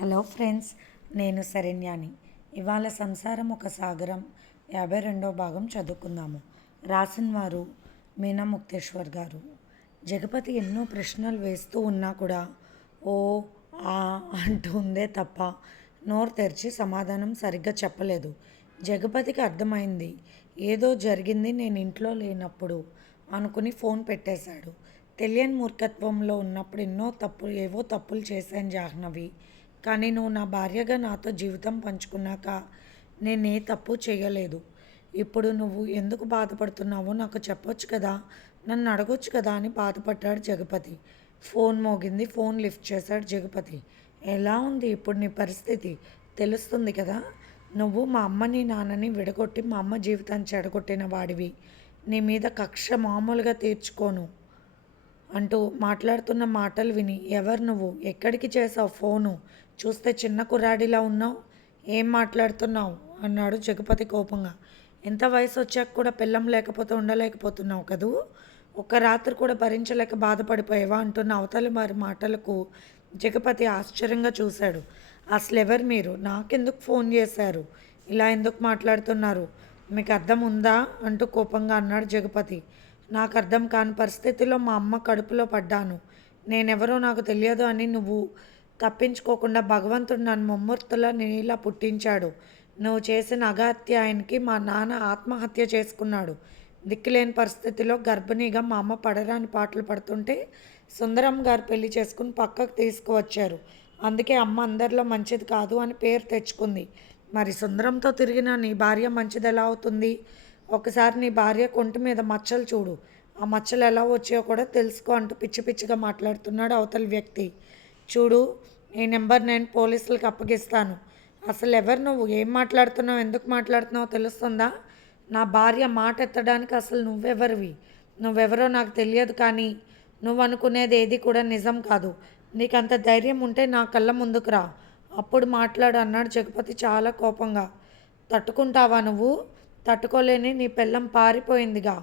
Hello friends నేను శరణ్యాని. ఇవాళ సంసారం ఒక సాగరం యాభై రెండో భాగం చదువుకుందాము. రాసిన వారు మీనా ముక్తేశ్వర్ గారు. జగపతి ఎన్నో ప్రశ్నలు వేస్తూ ఉన్నా కూడా ఓ ఆ అంటూ ఉందే తప్ప నోరు తెరిచి సమాధానం సరిగ్గా చెప్పలేదు. జగపతికి అర్థమైంది ఏదో జరిగింది నేను ఇంట్లో లేనప్పుడు అనుకుని ఫోన్ పెట్టేశాడు. తెలియని మూర్ఖత్వంలో ఉన్నప్పుడు ఎన్నో తప్పులు ఏవో తప్పులు చేశాను జాహ్నవి. కానీ నువ్వు నా భార్యగా నాతో జీవితం పంచుకున్నాక నేనే తప్పు చేయలేదు. ఇప్పుడు నువ్వు ఎందుకు బాధపడుతున్నావో నాకు చెప్పొచ్చు కదా? నన్ను అడగొచ్చు కదా అని బాధపడ్డాడు జగపతి. ఫోన్ మోగింది. ఫోన్ లిఫ్ట్ చేశాడు జగపతి. ఎలా ఉంది ఇప్పుడు నీ పరిస్థితి? తెలుస్తుంది కదా? నువ్వు మా అమ్మని నాన్నని విడగొట్టి మా అమ్మ జీవితాన్ని చెడగొట్టిన వాడివి. నీ మీద కక్ష మామూలుగా తీర్చుకోను అంటూ మాట్లాడుతున్న మాటలు విని ఎవరు నువ్వు? ఎక్కడికి చేసావు ఫోను? చూస్తే చిన్న కుర్రాడిలా ఉన్నావు? ఏం మాట్లాడుతున్నావు? అన్నాడు జగపతి కోపంగా. ఎంత వయసు వచ్చాక కూడా పిల్లం లేకపోతే ఉండలేకపోతున్నావు కదూ? ఒక్క రాత్రి కూడా భరించలేక బాధపడిపోయావా? అంటున్న అవతలి వారి మాటలకు జగపతి ఆశ్చర్యంగా చూశాడు. అసలు ఎవరు మీరు? నాకెందుకు ఫోన్ చేశారు? ఇలా ఎందుకు మాట్లాడుతున్నారు? మీకు అర్థం ఉందా అంటూ కోపంగా అన్నాడు జగపతి. నాకు అర్థం కాని పరిస్థితిలో మా అమ్మ కడుపులో పడ్డాను. నేనెవరో నాకు తెలియదు అని నువ్వు తప్పించుకోకుండా భగవంతుడు నన్ను ముమ్మూర్తులా నీలా పుట్టించాడు. నువ్వు చేసిన అగత్యాయానికి మా నాన్న ఆత్మహత్య చేసుకున్నాడు. దిక్కులేని పరిస్థితిలో గర్భిణీగా మా అమ్మ పడరాని పాటలు పడుతుంటే సుందరం గారు పెళ్ళి చేసుకుని పక్కకు తీసుకువచ్చారు. అందుకే అమ్మ అందరిలో మంచిది కాదు అని పేరు తెచ్చుకుంది. మరి సుందరంతో తిరిగిన నీ భార్య మంచిది ఎలా అవుతుంది? ఒకసారి నీ భార్య కొంటి మీద మచ్చలు చూడు. ఆ మచ్చలు ఎలా వచ్చాయో కూడా తెలుసుకో అంటూ పిచ్చి పిచ్చిగా మాట్లాడుతున్నాడు అవతలి వ్యక్తి. చూడు ఈ నెంబర్ నేను పోలీసులకు అప్పగిస్తాను. అసలు ఎవరు నువ్వు? ఏం మాట్లాడుతున్నావు? ఎందుకు మాట్లాడుతున్నావు? తెలుస్తుందా? నా భార్య మాట ఎత్తడానికి అసలు నువ్వెవరివి? నువ్వెవరో నాకు తెలియదు కానీ నువ్వు అనుకునేది ఏది కూడా నిజం కాదు. నీకు అంత ధైర్యం ఉంటే నా కళ్ళ ముందుకు రా. అప్పుడు మాట్లాడు అన్నాడు జగపతి చాలా కోపంగా. తట్టుకుంటావా నువ్వు? తట్టుకోలేని నీ పెళ్ళం పారిపోయిందిగా.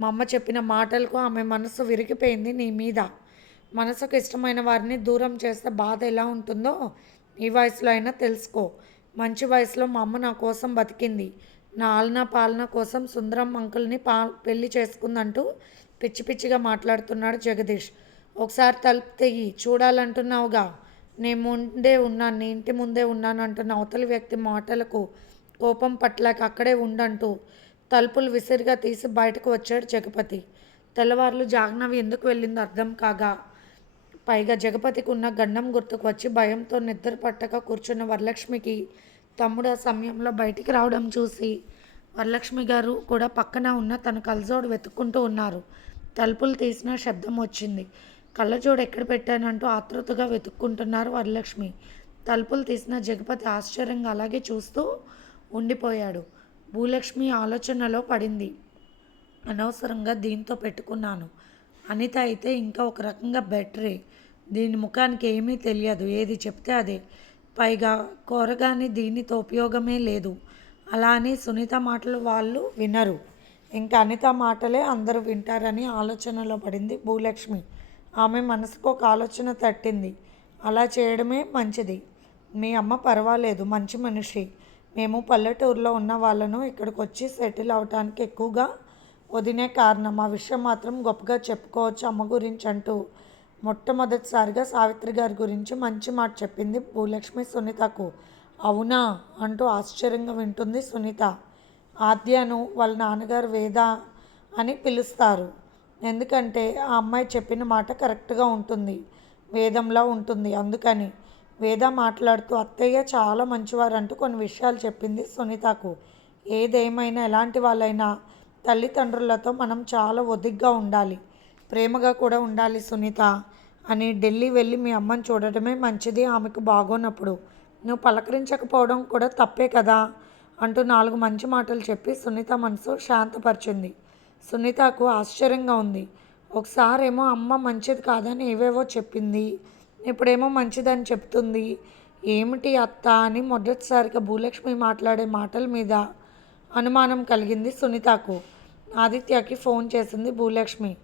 మా అమ్మ చెప్పిన మాటలకు ఆమె మనసు విరిగిపోయింది నీ మీద. మనసుకు ఇష్టమైన వారిని దూరం చేస్తే బాధ ఎలా ఉంటుందో ఈ వయసులో అయినా తెలుసుకో. మంచి వయసులో మా అమ్మ నా కోసం బతికింది. నా ఆలనా పాలన కోసం సుందరం అంకుల్ని పా పెళ్ళి చేసుకుందంటూ పిచ్చి పిచ్చిగా మాట్లాడుతున్నాడు జగదీష్. ఒకసారి తలుపు తెగి చూడాలంటున్నావుగా. నేను ముందే ఉన్నాను. నీ ఇంటి ముందే ఉన్నాను అంటున్న అవతలి వ్యక్తి మాటలకు కోపం పట్టలేక అక్కడే ఉండంటూ తలుపులు విసిరిగా తీసి బయటకు వచ్చాడు జగపతి. తెల్లవారులు జాహ్నవి ఎందుకు వెళ్ళిందో అర్థం కాగా పైగా జగపతికి ఉన్న గండం గుర్తుకు వచ్చి భయంతో నిద్ర పట్టక కూర్చున్న వరలక్ష్మికి తమ్ముడు ఆ సమయంలో బయటికి రావడం చూసి వరలక్ష్మి గారు కూడా పక్కన ఉన్న తన కలజోడు వెతుక్కుంటూ ఉన్నారు. తలుపులు తీసిన శబ్దం వచ్చింది. కళ్ళజోడు ఎక్కడ పెట్టానంటూ ఆతృతగా వెతుక్కుంటున్నారు వరలక్ష్మి. తలుపులు తీసిన జగపతి ఆశ్చర్యంగా అలాగే చూస్తూ ఉండిపోయాడు. భూలక్ష్మి ఆలోచనలో పడింది. అనవసరంగా దీంతో పెట్టుకున్నాను. అనిత అయితే ఇంకా ఒక రకంగా బెటరే. దీని ముఖానికి ఏమీ తెలియదు. ఏది చెప్తే అదే. పైగా కోరగాని దీనితో ఉపయోగమే లేదు. అలా అని సునీత మాటలు వాళ్ళు వినరు. ఇంకా అనిత మాటలే అందరూ వింటారని ఆలోచనలో పడింది భూలక్ష్మి. ఆమె మనసుకు ఒక ఆలోచన తట్టింది. అలా చేయడమే మంచిది. మీ అమ్మ పర్వాలేదు. మంచి మనిషి. మేము పల్లెటూరులో ఉన్న వాళ్ళను ఇక్కడికి వచ్చి సెటిల్ అవడానికి ఎక్కువగా వదినే కారణం. ఆ విషయం మాత్రం గొప్పగా చెప్పుకోవచ్చు అమ్మ గురించి అంటూ మొట్టమొదటిసారిగా సావిత్రి గారి గురించి మంచి మాట చెప్పింది భూలక్ష్మి సునీతకు. అవునా? అంటూ ఆశ్చర్యంగా వింటుంది సునీత. ఆద్యను వాళ్ళ నాన్నగారు వేద అని పిలుస్తారు. ఎందుకంటే ఆ అమ్మాయి చెప్పిన మాట కరెక్ట్గా ఉంటుంది. వేదంలా ఉంటుంది. అందుకని వేద మాట్లాడుతూ అత్తయ్య చాలా మంచివారు అంటూ కొన్ని విషయాలు చెప్పింది సునీతకు. ఏదేమైనా ఎలాంటి వాళ్ళైనా తల్లిదండ్రులతో మనం చాలా ఒదిగ్గా ఉండాలి. ప్రేమగా కూడా ఉండాలి సునీత అని ఢిల్లీ వెళ్ళి మీ అమ్మని చూడటమే మంచిది ఆమెకు బాగోనప్పుడు. నువ్వు పలకరించకపోవడం కూడా తప్పే కదా? అంటూ నాలుగు మంచి మాటలు చెప్పి సునీత మనసు శాంతపరిచింది. సునీతకు ఆశ్చర్యంగా ఉంది. ఒకసారేమో అమ్మ మంచిది కాదని ఏవేవో చెప్పింది. ఇప్పుడేమో మంచిదని చెప్తుంది. ఏమిటి అత్త అని మొదటిసారిగా భూలక్ష్మి మాట్లాడే మాటల మీద అనుమానం కలిగింది సునీతకు. ఆదిత్యకి ఫోన్ చేసింది భూలక్ష్మి.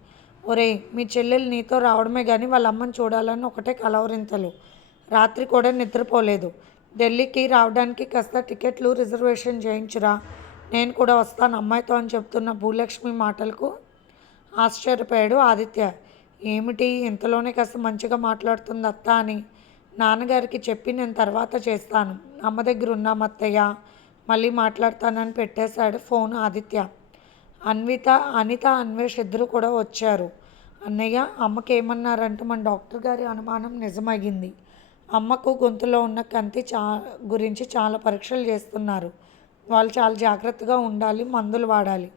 ఒరేయ్ మీ చెల్లెలు నీతో రావడమే కానీ వాళ్ళ అమ్మని చూడాలని ఒకటే కలవరింతలు. రాత్రి కూడా నిద్రపోలేదు. ఢిల్లీకి రావడానికి కాస్త టికెట్లు రిజర్వేషన్ చేయించురా. నేను కూడా వస్తాను అమ్మాయితో అని చెప్తున్న భూలక్ష్మి మాటలకు ఆశ్చర్యపోయాడు ఆదిత్య. ఏమిటి? ఇంతలోనే కాస్త మంచిగా మాట్లాడుతుంది అత్త అని. నాన్నగారికి చెప్పి నేను తర్వాత చేస్తాను. అమ్మ దగ్గర ఉన్నాం అత్తయ్య మళ్ళీ మాట్లాడతానని పెట్టేశాడు ఫోన్ ఆదిత్య. అన్విత అనిత అన్వేష్ ఇద్దరు కూడా వచ్చారు. అన్నయ్య అమ్మకి ఏమన్నారంటే మన డాక్టర్ గారి అనుమానం నిజమైంది అమ్మకు గొంతులో ఉన్న కంతి చా గురించి చాలా పరీక్షలు చేస్తున్నారు. వాళ్ళు చాలా జాగ్రత్తగా ఉండాలి మందులు వాడాలి.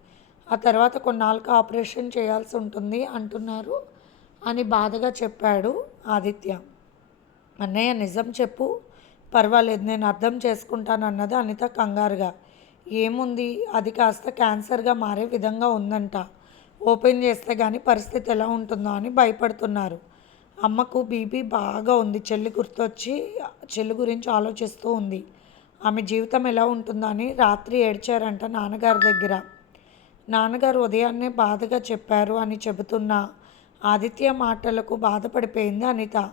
ఆ తర్వాత కొన్నాళ్ళకు ఆపరేషన్ చేయాల్సి ఉంటుంది అంటున్నారు అని బాధగా చెప్పాడు ఆదిత్య. అన్నయ్య నిజం చెప్పు. పర్వాలేదు నేను అర్థం చేసుకుంటాను అన్నది అనిత కంగారుగా. ఏముంది? అది కాస్త క్యాన్సర్గా మారే విధంగా ఉందంట. ఓపెన్ చేస్తే కానీ పరిస్థితి ఎలా ఉంటుందో అని భయపడుతున్నారు. అమ్మకు బీపీ బాగా ఉంది. చెల్లి గుర్తొచ్చి చెల్లి గురించి ఆలోచిస్తూ ఉంది. ఆమె జీవితం ఎలా ఉంటుందో అని రాత్రి ఏడ్చారంట నాన్నగారి దగ్గర. నాన్నగారు ఉదయాన్నే బాధగా చెప్పారు అని చెబుతున్న. ఆదిత్య మాటలకు బాధపడిపోయింది అనిత.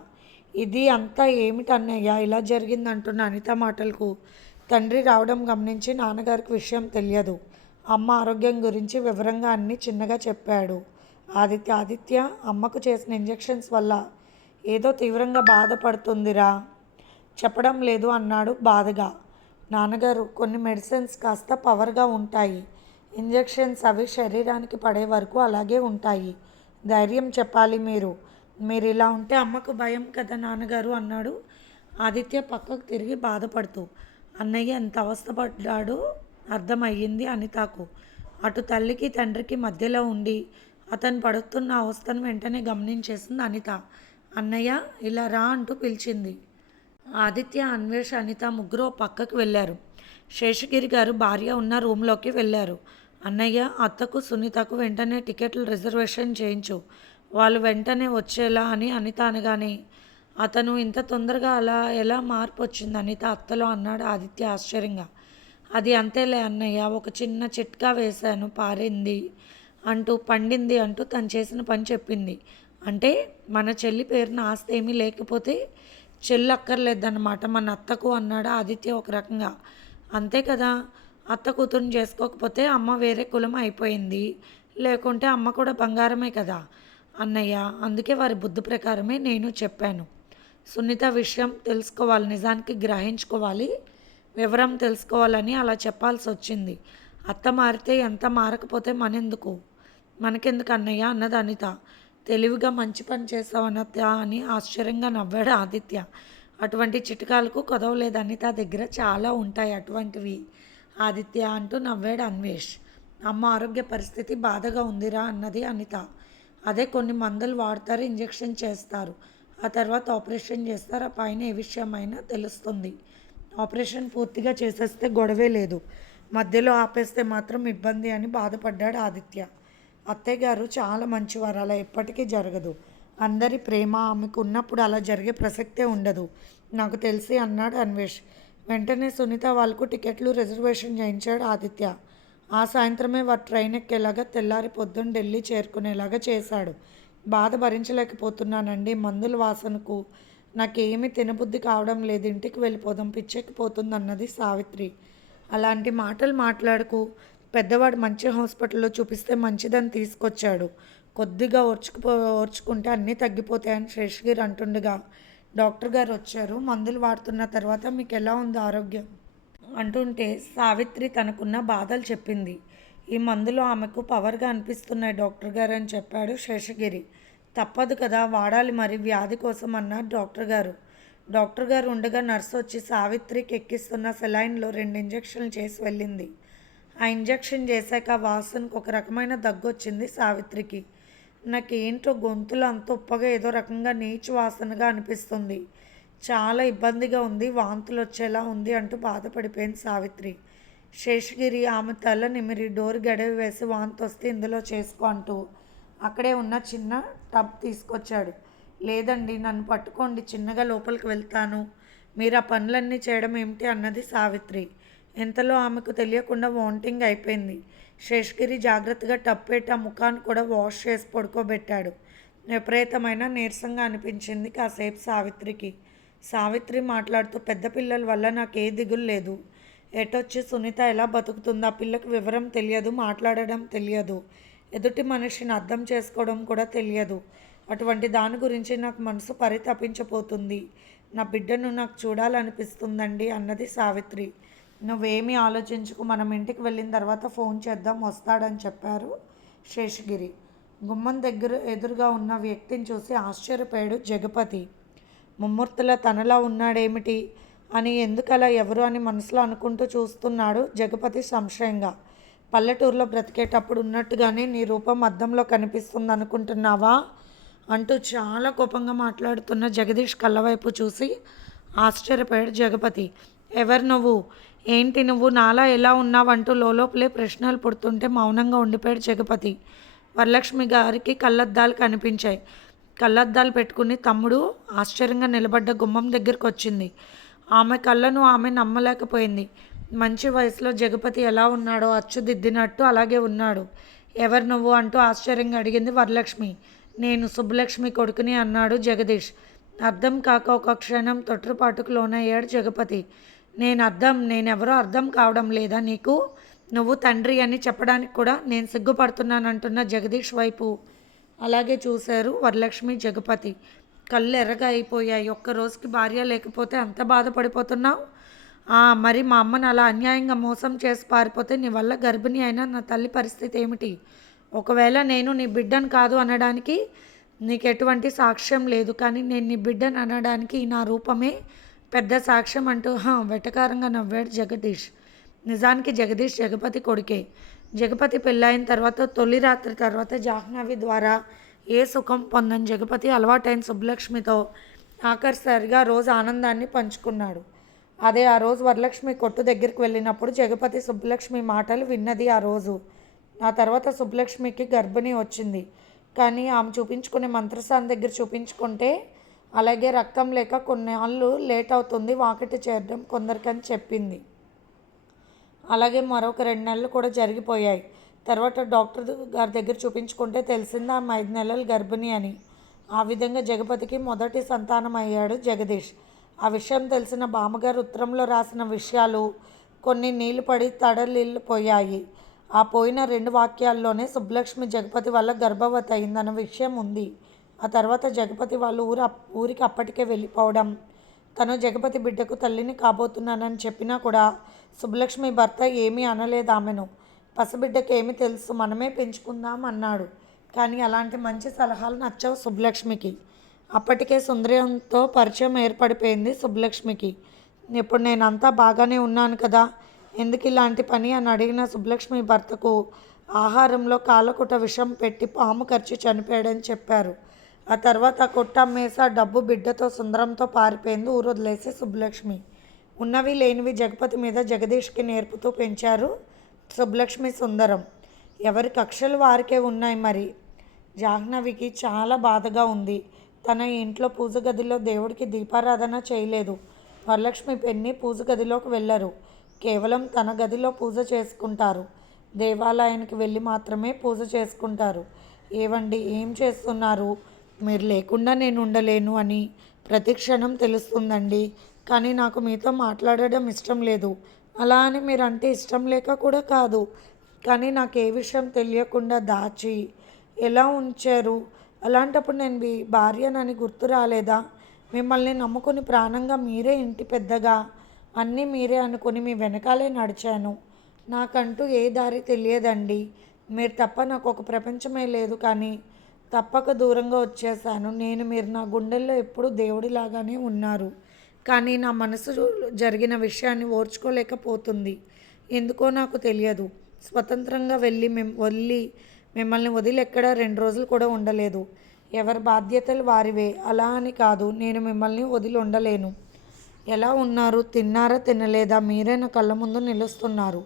ఇది అంతా ఏమిటన్నయ్య ఇలా జరిగిందంటున్న అనిత మాటలకు తండ్రి రావడం గమనించి నాన్నగారికి విషయం తెలియదు. అమ్మ ఆరోగ్యం గురించి వివరంగా అన్ని చిన్నగా చెప్పాడు. ఆదిత్య ఆదిత్య అమ్మకు చేసిన ఇంజెక్షన్స్ వల్ల ఏదో తీవ్రంగా బాధపడుతుందిరా. చెప్పడం లేదు అన్నాడు బాధగా. నాన్నగారు కొన్ని మెడిసిన్స్ కాస్త పవర్గా ఉంటాయి. ఇంజెక్షన్స్ అవి శరీరానికి పడే వరకు అలాగే ఉంటాయి. ధైర్యం చెప్పాలి మీరు. మీరు ఇలా ఉంటే అమ్మకు భయం కదా నాన్నగారు అన్నాడు. ఆదిత్య పక్కకు తిరిగి బాధపడుతూ అన్నయ్య ఎంత అవస్థపడ్డాడో అర్థమయ్యింది అనితకు. అటు తల్లికి తండ్రికి మధ్యలో ఉండి అతను పడుతున్న అవస్థను వెంటనే గమనించేసింది అనిత. అన్నయ్య ఇలా రా అంటూ పిలిచింది. ఆదిత్య అన్వేష్ అనిత ముగ్గురు ఓ పక్కకు వెళ్ళారు. శేషగిరి గారు భార్య ఉన్న రూమ్లోకి వెళ్ళారు. అన్నయ్య అత్తకు సునీతకు వెంటనే టికెట్లు రిజర్వేషన్ చేయించు. వాళ్ళు వెంటనే వచ్చేలా అని అనిత అనగానే అతను ఇంత తొందరగా అలా ఎలా మార్పు వచ్చింది? అనిత అత్తలో అన్నాడు ఆదిత్య ఆశ్చర్యంగా. అది అంతేలే అన్నయ్య ఒక చిన్న చిట్కా వేశాను పారింది అంటూ పండింది అంటూ తను చేసిన పని చెప్పింది. అంటే మన చెల్లి పేరున ఆస్తి ఏమీ లేకపోతే చెల్లి అక్కర్లేదన్నమాట మన అత్తకు అన్నాడు ఆదిత్య ఒక రకంగా. అంతే కదా అత్త కూతురుని చేసుకోకపోతే అమ్మ వేరే కులం అయిపోయింది. లేకుంటే అమ్మ కూడా బంగారమే కదా. అన్నయ్య అందుకే వారి బుద్ధి ప్రకారమే నేను చెప్పాను. సున్నిత విషయం తెలుసుకోవాలి నిజానికి గ్రహించుకోవాలి వివరం తెలుసుకోవాలని అలా చెప్పాల్సి వచ్చింది అత్త మారితే ఎంత మారకపోతే మనెందుకు? మనకెందుకు అన్నయ్య అన్నది అనిత. తెలివిగా మంచి పని చేసావు అని ఆశ్చర్యంగా నవ్వాడు ఆదిత్య. అటువంటి చిట్కాలకు కొదవలేదు అనిత. దగ్గర చాలా ఉంటాయి అటువంటివి. ఆదిత్య అంటూ నవ్వాడు అన్వేష్. అమ్మ ఆరోగ్య పరిస్థితి బాధగా ఉందిరా అన్నది అనిత. అదే కొన్ని మందులు వాడతారు ఇంజెక్షన్ చేస్తారు. ఆ తర్వాత ఆపరేషన్ చేస్తారు. ఆ పైన ఏ విషయమైనా తెలుస్తుంది. ఆపరేషన్ పూర్తిగా చేసేస్తే గొడవే లేదు. మధ్యలో ఆపేస్తే మాత్రం ఇబ్బంది అని బాధపడ్డాడు ఆదిత్య. అత్తయ్య గారు చాలా మంచివారు అలా ఎప్పటికీ జరగదు. అందరి ప్రేమ ఆమెకు ఉన్నప్పుడు అలా జరిగే ప్రసక్తే ఉండదు. నాకు తెలిసి అన్నాడు అన్వేష్. వెంటనే సునీత వాళ్ళకు టికెట్లు రిజర్వేషన్ చేయించాడు ఆదిత్య. ఆ సాయంత్రమే వారు ట్రైన్ ఎక్కేలాగా తెల్లారి పొద్దున్న ఢిల్లీ చేరుకునేలాగా చేశాడు. బాధ భరించలేకపోతున్నానండి. మందుల వాసనకు నాకేమీ తినబుద్ధి కావడం లేదు. ఇంటికి వెళ్ళిపోదాం పిచ్చెక్కిపోతుంది అన్నది సావిత్రి. అలాంటి మాటలు మాట్లాడుకు పెద్దవాడు మంచి హాస్పిటల్లో చూపిస్తే మంచిదని తీసుకొచ్చాడు. కొద్దిగా ఓర్చుకుపో ఓర్చుకుంటే అన్నీ తగ్గిపోతాయని శేషగిరి అంటుండగా డాక్టర్ గారు వచ్చారు. మందులు వాడుతున్న తర్వాత మీకు ఎలా ఉంది ఆరోగ్యం? అంటుంటే సావిత్రి తనకున్న బాధలు చెప్పింది. ఈ మందులు ఆమెకు పవర్గా అనిపిస్తున్నాయి డాక్టర్ గారు అని చెప్పాడు శేషగిరి. తప్పదు కదా వాడాలి మరి వ్యాధి కోసం అన్నారు డాక్టర్ గారు. డాక్టర్ గారు ఉండగా నర్సు వచ్చి సావిత్రికి ఎక్కిస్తున్న సెలైన్లో రెండు ఇంజెక్షన్లు చేసి వెళ్ళింది. ఆ ఇంజెక్షన్ చేశాక వాసనకు ఒక రకమైన దగ్గు వచ్చింది సావిత్రికి. నాకేంటో గొంతులు అంత ఉప్పగా ఏదో రకంగా నీచు వాసనగా అనిపిస్తుంది. చాలా ఇబ్బందిగా ఉంది వాంతులు వచ్చేలా ఉంది అంటూ బాధపడిపోయింది సావిత్రి. శేషగిరి ఆమె తల నిమిరి డోర్ గడవి వేసి వాంతి వస్తే ఇందులో చేసుకో అంటూ అక్కడే ఉన్న చిన్న టబ్ తీసుకొచ్చాడు. లేదండి నన్ను పట్టుకోండి చిన్నగా లోపలికి వెళ్తాను. మీరు ఆ పనులన్నీ చేయడం ఏమిటి అన్నది సావిత్రి. ఇంతలో ఆమెకు తెలియకుండా వాంటింగ్ అయిపోయింది. శేషగిరి జాగ్రత్తగా టబ్ పెట్టి ఆ ముఖాన్ని కూడా వాష్ చేసి పడుకోబెట్టాడు. విపరీతమైన నీరసంగా అనిపించింది కాసేపు సావిత్రికి. సావిత్రి మాట్లాడుతూ పెద్ద పిల్లల వల్ల నాకే దిగులు లేదు. ఎటొచ్చి సునీత ఎలా బతుకుతుందో ఆ పిల్లకి వివరం తెలియదు మాట్లాడడం తెలియదు. ఎదుటి మనిషిని అర్థం చేసుకోవడం కూడా తెలియదు. అటువంటి దాని గురించి నాకు మనసు పరితపించిపోతుంది. నా బిడ్డను నాకు చూడాలనిపిస్తుందండి అన్నది సావిత్రి. నువ్వేమీ ఆలోచించుకు మనం ఇంటికి వెళ్ళిన తర్వాత ఫోన్ చేద్దాం వస్తాడని చెప్పారు శేషగిరి. గుమ్మం దగ్గర ఎదురుగా ఉన్న వ్యక్తిని చూసి ఆశ్చర్యపోయాడు జగపతి. ముమ్మూర్తుల తనలా ఉన్నాడేమిటి అని ఎందుకలా ఎవరు అని మనసులో అనుకుంటూ చూస్తున్నాడు జగపతి సంశయంగా. పల్లెటూరులో బ్రతికేటప్పుడు ఉన్నట్టుగానే నీ రూపం అద్దంలో కనిపిస్తుంది అనుకుంటున్నావా అంటూ చాలా కోపంగా మాట్లాడుతున్న జగదీష్ కళ్ళవైపు చూసి ఆశ్చర్యపోయాడు జగపతి. ఎవరు నువ్వు? ఏంటి నువ్వు? నాలా ఎలా ఉన్నావంటూ లోపలే ప్రశ్నలు పుడుతుంటే మౌనంగా ఉండిపోయాడు జగపతి. వరలక్ష్మి గారికి కళ్ళద్దాలు కనిపించాయి. కళ్ళద్దాలు పెట్టుకుని తమ్ముడు ఆశ్చర్యంగా నిలబడ్డ గుమ్మం దగ్గరకు వచ్చింది ఆమె కళ్ళను ఆమె నమ్మలేకపోయింది. మంచి వయసులో జగపతి ఎలా ఉన్నాడో అచ్చుదిద్దినట్టు అలాగే ఉన్నాడు. ఎవరు నువ్వు అంటూ ఆశ్చర్యంగా అడిగింది వరలక్ష్మి. నేను సుబ్బలక్ష్మి కొడుకుని అన్నాడు జగదీష్. అర్థం కాక ఒక క్షణం తొట్టుపాటుకు లోనయ్యాడు జగపతి. నేను అర్థం నేనెవరో అర్థం కావడం లేదా నీకు? నువ్వు తండ్రి అని చెప్పడానికి కూడా నేను సిగ్గుపడుతున్నానంటున్న జగదీష్ వైపు అలాగే చూశారు వరలక్ష్మి జగపతి. కళ్ళు ఎర్రగా అయిపోయాయి. ఒక్క రోజుకి భార్య లేకపోతే అంత బాధపడిపోతున్నావు? మరి మా అమ్మను అలా అన్యాయంగా మోసం చేసి పారిపోతే నీ వల్ల గర్భిణి అయిన నా తల్లి పరిస్థితి ఏమిటి? ఒకవేళ నేను నీ బిడ్డను కాదు అనడానికి నీకు ఎటువంటి సాక్ష్యం లేదు. కానీ నేను నీ బిడ్డను అనడానికి నా రూపమే పెద్ద సాక్ష్యం అంటూ "హా" వెటకారంగా నవ్వాడు జగదీష్. నిజానికి జగదీష్ జగపతి కొడుకే. జగపతి పెళ్ళైన తర్వాత తొలి రాత్రి తర్వాత జాహ్నవి ద్వారా ఏ సుఖం పొందని జగపతి అలవాటైన సుబ్బలక్ష్మితో ఆఖరిసారిగా రోజు ఆనందాన్ని పంచుకున్నాడు. అదే ఆ రోజు వరలక్ష్మి కొట్టు దగ్గరికి వెళ్ళినప్పుడు జగపతి సుబ్బలక్ష్మి మాటలు విన్నది ఆ రోజు. ఆ తర్వాత సుబ్బలక్ష్మికి గర్భిణి వచ్చింది. కానీ ఆమె చూపించుకునే మంత్రసాన్ దగ్గర చూపించుకుంటే అలాగే రక్తం లేక కొన్ని ఆళ్ళు లేట్ అవుతుంది వాకిటి చేరడం కొందరికని చెప్పింది. అలాగే మరొక రెండు నెలలు కూడా జరిగిపోయాయి. తర్వాత డాక్టర్ గారి దగ్గర చూపించుకుంటే తెలిసింది ఆమె ఐదు నెలలు గర్భిణి అని. ఆ విధంగా జగపతికి మొదటి సంతానం అయ్యాడు జగదీష్. ఆ విషయం తెలిసిన బామ్మగారు ఉత్తరంలో రాసిన విషయాలు కొన్ని నీళ్ళు పడి తడలిల్లు పోయాయి. ఆ పోయిన రెండు వాక్యాల్లోనే సుబ్బలక్ష్మి జగపతి వల్ల గర్భవతి అయిందన్న విషయం ఉంది. ఆ తర్వాత జగపతి వాళ్ళు ఊరు ఊరికి అప్పటికే వెళ్ళిపోవడం తను జగపతి బిడ్డకు తల్లిని కాబోతున్నానని చెప్పినా కూడా సుబ్బలక్ష్మి భర్త ఏమీ అనలేదు ఆమెను. పసిబిడ్డకి ఏమి తెలుసు మనమే పెంచుకుందాం అన్నాడు. కానీ అలాంటి మంచి సలహాలు నచ్చవు సుబ్బలక్ష్మికి. అప్పటికే సుందరంతో పరిచయం ఏర్పడిపోయింది సుబ్బలక్ష్మికి. ఇప్పుడు నేను అంతా బాగానే ఉన్నాను కదా ఎందుకు ఇలాంటి పని? అని అడిగిన సుబ్బలక్ష్మి భర్తకు ఆహారంలో కాలకుట విషం పెట్టి పాము ఖర్చు చనిపోయాడని చెప్పారు. ఆ తర్వాత కొట్టమ్మేస డబ్బు బిడ్డతో సుందరంతో పారిపోయింది. ఊరు వదిలేసి సుబ్బలక్ష్మి. ఉన్నవి లేనివి జగపతి మీద జగదీష్కి నేర్పుతూ పెంచారు సుబ్బలక్ష్మి సుందరం. ఎవరి కక్షలు వారికే ఉన్నాయి మరి? జాహ్నవికి చాలా బాధగా ఉంది. తన ఇంట్లో పూజ గదిలో దేవుడికి దీపారాధన చేయలేదు. వరలక్ష్మి పెన్ని పూజ గదిలోకి వెళ్ళరు. కేవలం తన గదిలో పూజ చేసుకుంటారు. దేవాలయానికి వెళ్ళి మాత్రమే పూజ చేసుకుంటారు. ఏవండి? ఏం చేస్తున్నారు? మీరు లేకుండా నేను ఉండలేను అని ప్రతి క్షణం తెలుస్తుందండి. కానీ నాకు మీతో మాట్లాడడం ఇష్టం లేదు. అలా అని మీరు అంటే ఇష్టం లేక కూడా కాదు. కానీ నాకు ఏ విషయం తెలియకుండా దాచి ఎలా ఉంచారు? అలాంటప్పుడు నేను మీ భార్యనని గుర్తు రాలేదా? మిమ్మల్ని నమ్ముకుని ప్రాణంగా మీరే ఇంటి పెద్దగా? అన్నీ మీరే అనుకుని మీ వెనకాలే నడిచాను. నాకంటూ ఏ దారి తెలియదండి. మీరు తప్ప నాకు ఒక ప్రపంచమే లేదు కానీ తప్పక దూరంగా వచ్చేసాను నేను మీరు నా గుండెల్లో ఎప్పుడూ దేవుడిలాగానే ఉన్నారు. కానీ నా మనసు జరిగిన విషయాన్ని ఓర్చుకోలేకపోతుంది. ఎందుకో నాకు తెలియదు. స్వతంత్రంగా వెళ్ళి మేము వదిలి మిమ్మల్ని వదిలి ఎక్కడ రెండు రోజులు కూడా ఉండలేదు. ఎవరి బాధ్యతలు వారివే. అలా అని కాదు. నేను మిమ్మల్ని వదిలి ఉండలేను ఎలా ఉన్నారు? తిన్నారా? తినలేదా? మీరే నా కళ్ళ ముందు నిలుస్తున్నారు.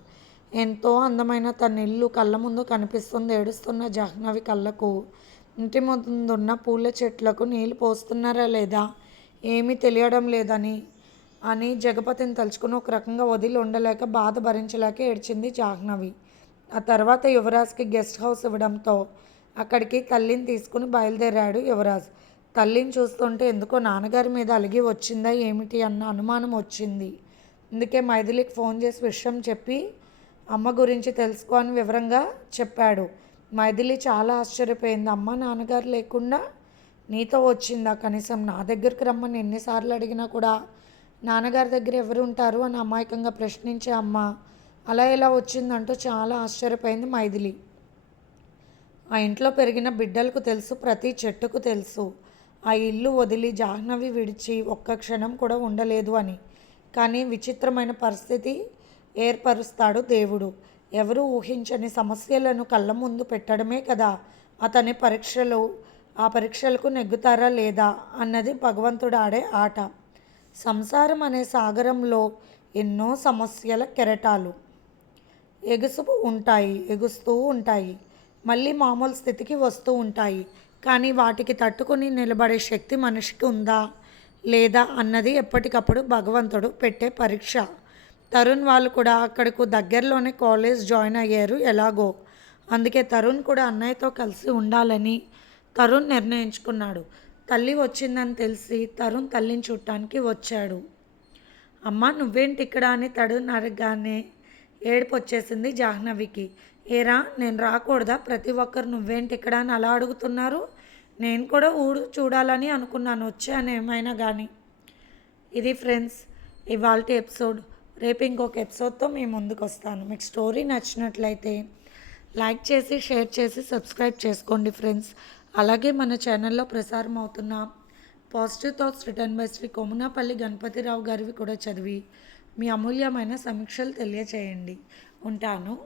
ఎంతో అందమైన తన ఇల్లు కళ్ళ ముందు కనిపిస్తుంది. ఏడుస్తున్న జాహ్నవి కళ్ళకు. ఇంటి ముందున్న పూల చెట్లకు నీళ్ళు పోస్తున్నారా లేదా? ఏమీ తెలియడం లేదని అని జగపతిని తలుచుకుని ఒక రకంగా వదిలి ఉండలేక బాధ భరించలేక ఏడ్చింది జాహ్నవి. ఆ తర్వాత యువరాజ్కి గెస్ట్ హౌస్ ఇవ్వడంతో అక్కడికి తల్లిని తీసుకుని బయలుదేరాడు యువరాజ్. తల్లిని చూస్తుంటే ఎందుకో నాన్నగారి మీద అలిగి వచ్చిందా ఏమిటి అన్న అనుమానం వచ్చింది. అందుకే మైథిలికి ఫోన్ చేసి విషయం చెప్పి అమ్మ గురించి తెలుసుకో అని వివరంగా చెప్పాడు. మైథిలి చాలా ఆశ్చర్యపోయింది. అమ్మ నాన్నగారు లేకుండా నీతో వచ్చిందా? కనీసం నా దగ్గరికి రమ్మని ఎన్నిసార్లు అడిగినా కూడా నాన్నగారి దగ్గర ఎవరు ఉంటారు అని అమాయకంగా ప్రశ్నించే అమ్మ అలా ఎలా వచ్చిందంటూ చాలా ఆశ్చర్యపోయింది మైథిలి. ఆ ఇంట్లో పెరిగిన బిడ్డలకు తెలుసు ప్రతి చెట్టుకు తెలుసు. ఆ ఇల్లు వదిలి జాహ్నవి విడిచి ఒక్క క్షణం కూడా ఉండలేదు అని. కానీ విచిత్రమైన పరిస్థితి ఏర్పరుస్తాడు దేవుడు. ఎవరు ఊహించని సమస్యలను కళ్ళ ముందు పెట్టడమే కదా? అతని పరీక్షలు ఆ పరీక్షలకు నెగ్గుతారా లేదా అన్నది భగవంతుడు ఆడే ఆట. సంసారం అనే సాగరంలో ఎన్నో సమస్యల కెరటాలు. ఎగుసు ఉంటాయి ఎగుస్తూ ఉంటాయి. మళ్ళీ మామూలు స్థితికి వస్తూ ఉంటాయి. కానీ వాటికి తట్టుకుని నిలబడే శక్తి మనిషికి ఉందా లేదా అన్నది ఎప్పటికప్పుడు భగవంతుడు పెట్టే పరీక్ష. తరుణ్ వాళ్ళు కూడా అక్కడకు దగ్గరలోనే కాలేజ్ జాయిన్ అయ్యారు ఎలాగో. అందుకే తరుణ్ కూడా అన్నయ్యతో కలిసి ఉండాలని తరుణ్ నిర్ణయించుకున్నాడు. తల్లి వచ్చిందని తెలిసి తరుణ్ తల్లిని చూడటానికి వచ్చాడు. అమ్మ నువ్వేంటి ఇక్కడ? అని తరుణ్ అడగగానే ఏడుపు వచ్చేసింది జాహ్నవికి. ఏరా నేను రాకూడదా? ప్రతి ఒక్కరు నువ్వేంటి ఇక్కడ? అని అలా అడుగుతున్నారు. నేను కూడా ఊరు చూడాలని అనుకున్నాను వచ్చాను ఏమైనా కానీ ఇది ఫ్రెండ్స్ ఇవాళ ఎపిసోడ్. రేపు ఇంకొక ఎపిసోడ్తో మీ ముందుకు వస్తాను. మీకు స్టోరీ నచ్చినట్లయితే లైక్ చేసి షేర్ చేసి సబ్స్క్రైబ్ చేసుకోండి ఫ్రెండ్స్. అలాగే మన ఛానల్లో ప్రసారం అవుతున్న positive thoughts written by Shri Komunapalli Ganapathirao గారివి కూడా చదివి మీ అమూల్యమైన సమీక్షలు తెలియచేయండి. ఉంటాను.